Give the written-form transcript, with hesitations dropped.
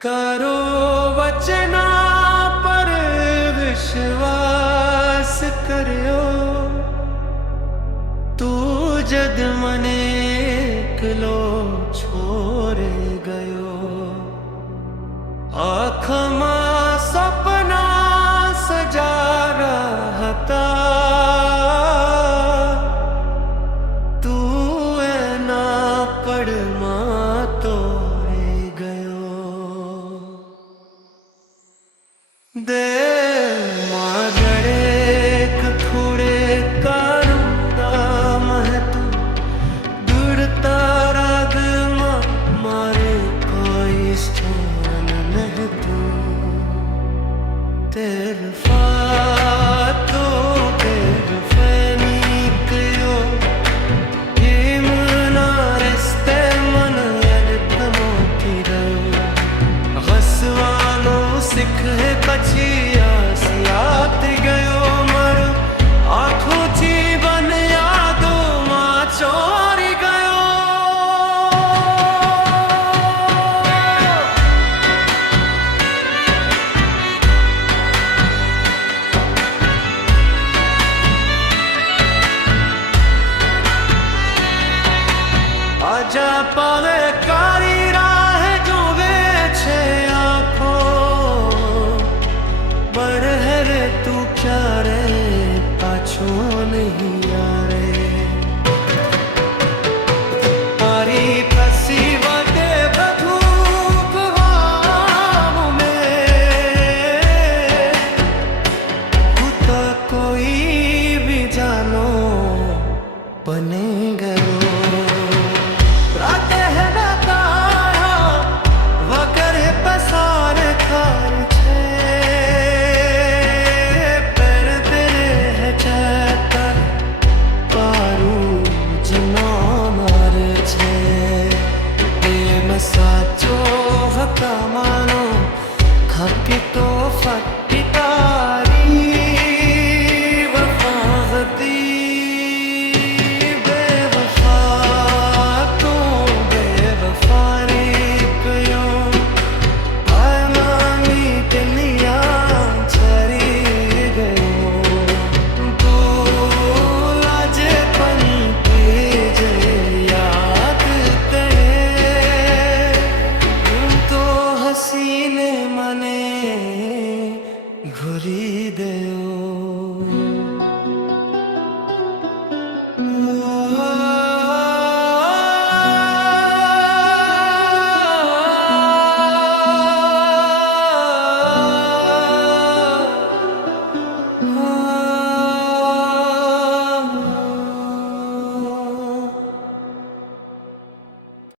करो वचना पर विश्वास करो। तू जद मने एकलो छोड़े गयो, आँखमा सपना सजारा हता। तू एना पड़मा तोड़े गयो। दे मागड़े कखुड़े कारूंगा महतू, दुड़ता राग मारे कोई स्थान नहीं तू। तेरे फातो तेरे फैनी कयो, ये मना रिश्ते मन यद मोती रहो। हसवानो सिख है कचिया सियात गयो मर, आँखों थी बन यादो माँ चोरी गयो। आजा पावे कारी राह जो वे छे आँखों, बरहरे तू क्या रे पाछो नहीं यारे। मारी फसी वाटे बधूप वाव में, खुदा कोई भी जानो बने गयो। राते है नकाया वकर है पसार खार छे, पर तेरे है चैतर पारू जना मार छे। प्रेम साचो हका मानो खपी तो फटी तारी वफाती। घुरी देओ।